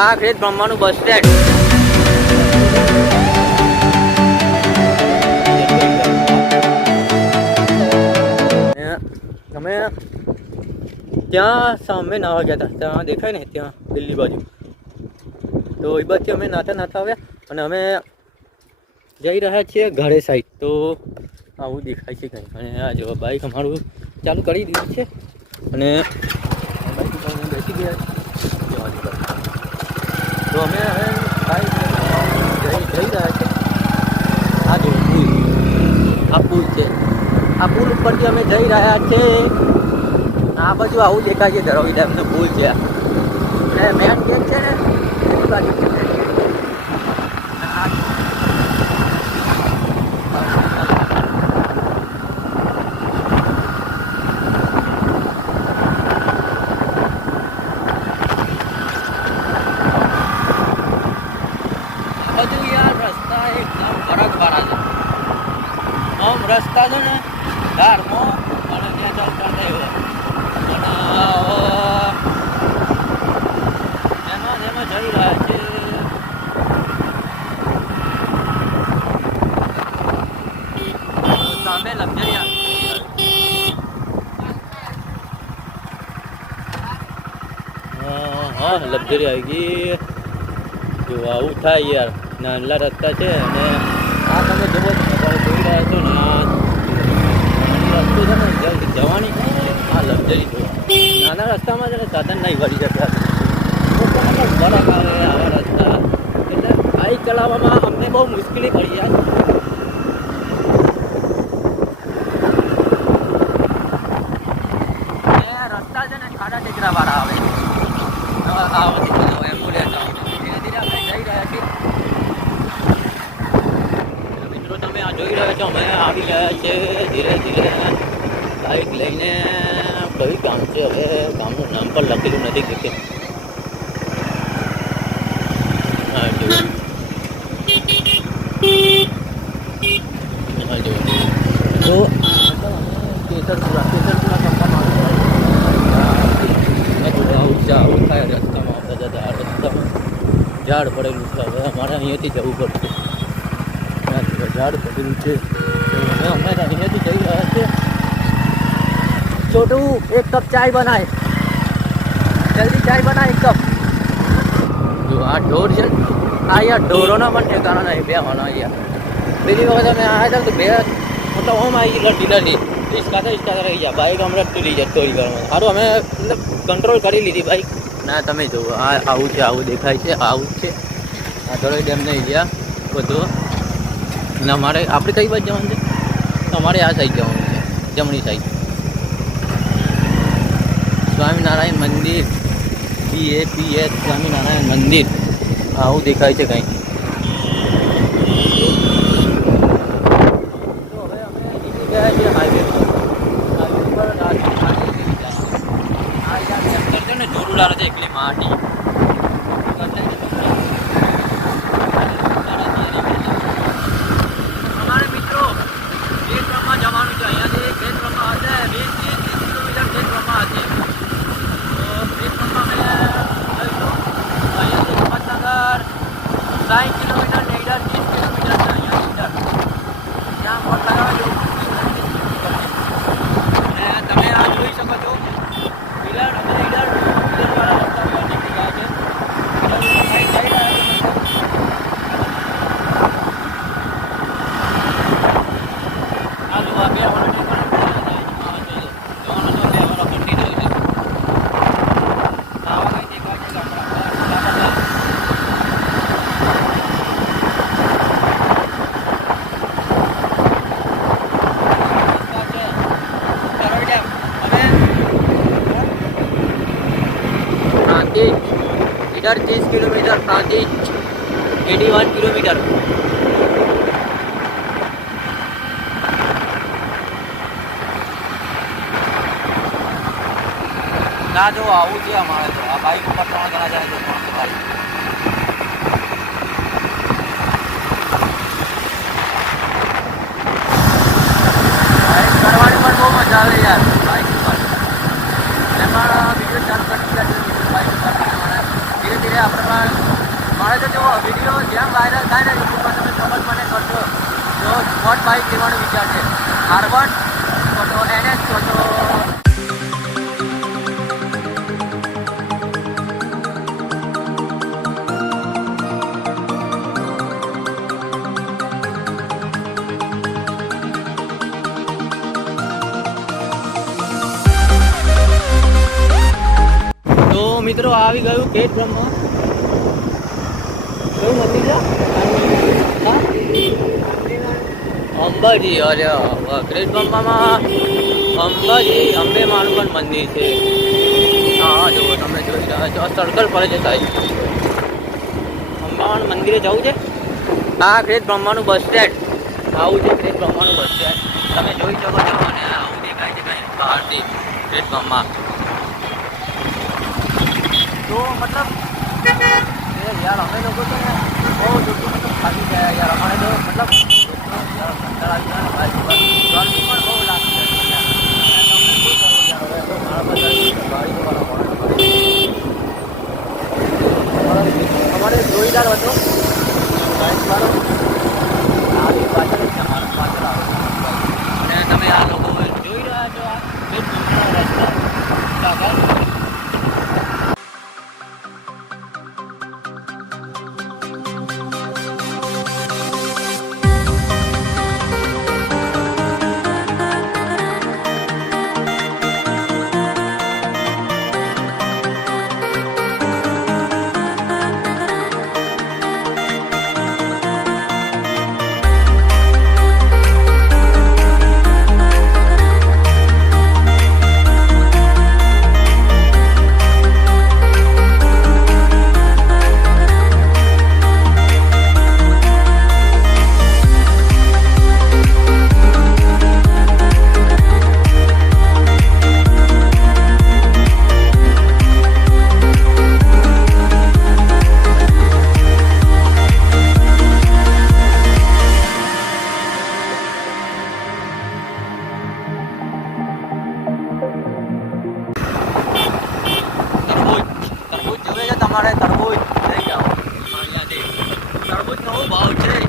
આ ખેત બ્રહ્માનું bus stand. અમે ત્યાં સામે નાવા ગયા હતા, ત્યાં દેખાય ને ત્યાં દિલ્હી બાજુ, તો એ બાજુ અમે નાતા આવ્યા અને અમે જઈ રહ્યા છીએ ઘરે સાઈડ. તો આવું દેખાય છે કંઈ, અને આ જો બાઈક અમારું ચાલુ કરી દીધું છે અને બાઈક ઉપર અમે બેસી ગયા તો અમે હવે બાઈક જઈ રહ્યા છે. આ જો પુલ, આ પુલ છે, આ પુલ ઉપરથી અમે જઈ રહ્યા છે. આ બાજુ આવું દેખાય છે, ધરોઈ ડેમનો પુલ છે અને મેન ગેટ છે ને એ બાજુ છે. બધું યાર રસ્તા એકદમ ફરક વાળા છે. આમ રસ્તા છે ને ધારમાં અને ત્યાં ચાલુ કરતા એવો એમાં જઈ રહ્યા છે. સામે લક્ઝરી હા લક્ઝરી આવી ગઈ. જો આવું થાય યાર, નાના રસ્તા છે અને આ તમે જુઓ જોઈ રહ્યા છો ને આ રસ્તો છે ને જવાની આ લક્ઝરી જો નાના રસ્તામાં છે ને સાધન નહીં વળી શકતા. ફરક આવે આવા રસ્તા, એટલે બાઇક ચલાવવામાં અમને બહુ મુશ્કેલી પડી જાય. રસ્તા છે ને ખાડા ટેકરા વાળા આવે એમ્બ્યુલન્સ આવે. ધીરે ધીરે આપણે જઈ રહ્યા છીએ. મિત્રો તમે આ જોઈ રહ્યા છો, અમે આવી ગયા છે ધીરે ધીરે બાઇક લઈને. કઈ ગામ છે હવે ગામનું નામ પણ લખેલું નથી કે તો કેસરપુરા કંપામાં આવું થાય રસ્તામાં આવતા જતા. આ રસ્તામાં ઝાડ પડેલું છે, હવે અમારે અહીંયાથી જવું પડશે. ઝાડ પડેલું છે, અમે અહીંયાથી જઈ રહ્યા છીએ. છોટું એક કપ ચાય બનાય, જલ્દી ચાય બનાય એક કપ. જો આ ઢોર છે, આ યાર ઢોરોના પણ ઠેકાણા નહીં બેવાનો યાર. પેલી વખત અમે આવ્યા હતા તો બે મતલબ ઓમ આવી ગઈ ઢીલાથી ઈસકાતા રહી ગયા. બાઇક હમણાં તૂટી જાય ચોરી કરવામાં. સારું અમે મતલબ કંટ્રોલ કરી લીધી બાઇક. ના તમે જુઓ આ આવું છે, આવું દેખાય છે, આવું જ છે. આ ધરોઈ ડેમ નહીં ગયા બધું. અને અમારે આપણે કઈ બાજુ જવાનું છે? અમારે આ સાઈડ જવાનું છે, જમણી સાઈડ. સ્વામિનારાયણ મંદિર, BAPS સ્વામિનારાયણ મંદિર આવું દેખાય છે કંઈ. તો હવે અમે નીકળી ગયા છીએ હાઈવે પર. આ યાર ચક્કર છે ને જોરું લાગે છે એકલી માટી. અમારે મિત્રો ખેતરમાં જવાનું છે. અહીંયાથી ખેતરમાં હશે 20-30 કિલોમીટર ખેતરમાં હશે. તો ખેતરમાં અમે જઈશું. અહીંયાથી હિંમતનગર 60 કિલોમીટર, ને ઈડર 30 કિલોમીટર છે. અહીંયા ઈડર ત્યાં મોટ લગાવવા જેવું. અને તમે આ જોઈ શકો છો ઈડર, અમે ઈડરવાળા રસ્તા પર નીકળી ગયા છે. જઈ રહ્યા છે. આ જો આ બે વાળો ઈડર 30 કિલોમીટર, પ્રાંતિજ 81 કિલોમીટર. ના જો આવું છે અમારે. તો આ બાઈક ઉપર 3 જણા જાય છે, 3 બાઈક. કરવાની પણ બહુ મજા આવે યાર બાઈક ઉપર. એમાં વિડીયો ચાલુ કરી દીધા છે બાઈક ઉપર. ધીરે ધીરે છે આપણે મારે તો જો વિડીયો જેમ વાયરલ થાય ને યુટ્યુબમાં તમે કમેન્ટ મને કરજો તો સ્પોટ બાઇક લેવાનો વિચાર છે R1 તો NS તો મિત્રો આવી ગયું ખેત બ્રહ્મ કેવું મંદિર છે અંબાજી અરે ખેત બ્રહ્મામાં અંબાજી અંબે માનું પણ મંદિર છે હા જુઓ તમે જોઈ રહ્યા છો સર્કલ પર છે સાહેબ અંબામાનું મંદિરે જવું છે હા ખેત બ્રહ્માનું બસ સ્ટેન્ડ આવું છે ખેત બ્રહ્માનું બસ સ્ટેન્ડ તમે જોઈ શકો છો અને આવું દેખાય છે કાંઈ બહારથી ખેત બ્રહ્મા तो मतलब यार हमें लोगों को वो दोस्तों मतलब खाली गया यार हमारे तो मतलब अंदर आ गया गर्मी पर बहुत लागती है हमारे जोईदार હતો ગાઈસ વાળો આવી પાછળ છે અમારા પાછળ આવે અને તમે આ લોકો જોઈ રહ્યા છો આ બેટ રસ્તા સાગર તમારે તરબૂચ લઈ જાઓ અહીંયાથી તરબૂચનો બહુ ભાવ છે